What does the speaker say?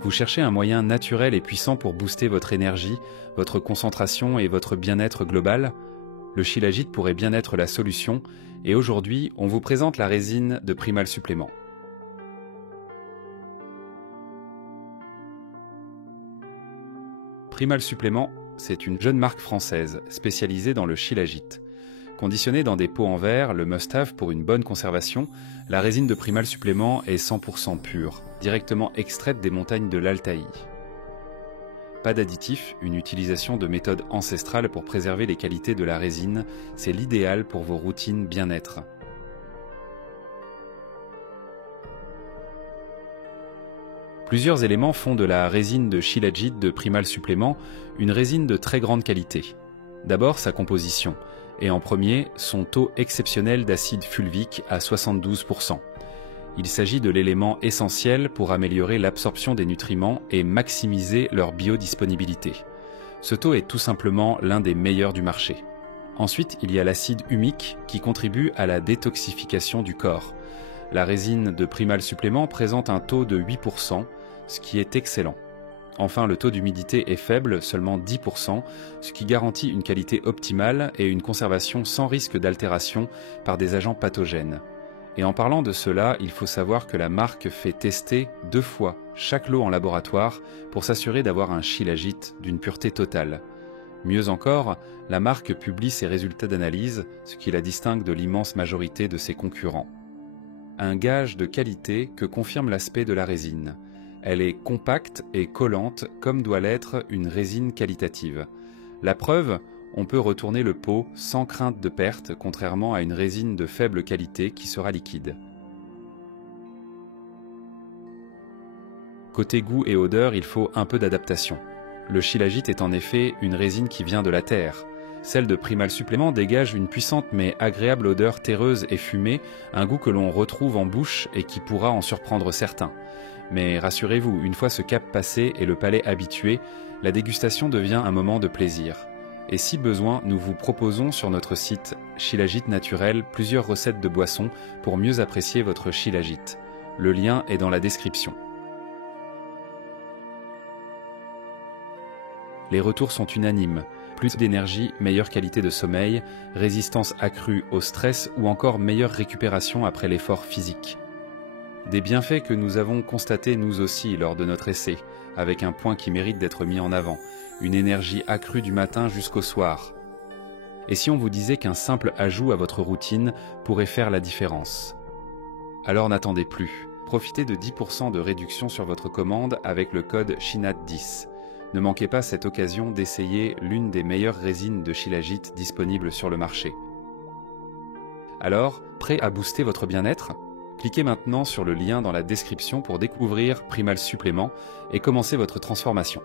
Vous cherchez un moyen naturel et puissant pour booster votre énergie, votre concentration et votre bien-être global? Le Shilajit pourrait bien être la solution, et aujourd'hui, on vous présente la résine de Primal Supplément. Primal Supplément, c'est une jeune marque française spécialisée dans le Shilajit. Conditionnée dans des pots en verre, le must-have pour une bonne conservation, la résine de Primal Supplément est 100% pure, directement extraite des montagnes de l'Altaï. Pas d'additifs, une utilisation de méthodes ancestrales pour préserver les qualités de la résine, c'est l'idéal pour vos routines bien-être. Plusieurs éléments font de la résine de Shilajit de Primal Supplément une résine de très grande qualité. D'abord sa composition, et en premier son taux exceptionnel d'acide fulvique à 72%. Il s'agit de l'élément essentiel pour améliorer l'absorption des nutriments et maximiser leur biodisponibilité. Ce taux est tout simplement l'un des meilleurs du marché. Ensuite, il y a l'acide humique qui contribue à la détoxification du corps. La résine de Primal Supplément présente un taux de 8%, ce qui est excellent. Enfin, le taux d'humidité est faible, seulement 10%, ce qui garantit une qualité optimale et une conservation sans risque d'altération par des agents pathogènes. Et en parlant de cela, il faut savoir que la marque fait tester 2 fois chaque lot en laboratoire pour s'assurer d'avoir un Shilajit d'une pureté totale. Mieux encore, la marque publie ses résultats d'analyse, ce qui la distingue de l'immense majorité de ses concurrents. Un gage de qualité que confirme l'aspect de la résine. Elle est compacte et collante comme doit l'être une résine qualitative. La preuve, on peut retourner le pot sans crainte de perte, contrairement à une résine de faible qualité qui sera liquide. Côté goût et odeur, il faut un peu d'adaptation. Le Shilajit est en effet une résine qui vient de la terre. Celle de Primal Supplément dégage une puissante mais agréable odeur terreuse et fumée, un goût que l'on retrouve en bouche et qui pourra en surprendre certains. Mais rassurez-vous, une fois ce cap passé et le palais habitué, la dégustation devient un moment de plaisir. Et si besoin, nous vous proposons sur notre site Shilajit Naturel plusieurs recettes de boissons pour mieux apprécier votre Shilajit. Le lien est dans la description. Les retours sont unanimes. Plus d'énergie, meilleure qualité de sommeil, résistance accrue au stress ou encore meilleure récupération après l'effort physique. Des bienfaits que nous avons constatés nous aussi lors de notre essai, avec un point qui mérite d'être mis en avant, une énergie accrue du matin jusqu'au soir. Et si on vous disait qu'un simple ajout à votre routine pourrait faire la différence? Alors n'attendez plus, profitez de 10% de réduction sur votre commande avec le code SHINAT10. Ne manquez pas cette occasion d'essayer l'une des meilleures résines de Shilajit disponibles sur le marché. Alors, prêt à booster votre bien-être? Cliquez maintenant sur le lien dans la description pour découvrir Primal Supplément et commencer votre transformation.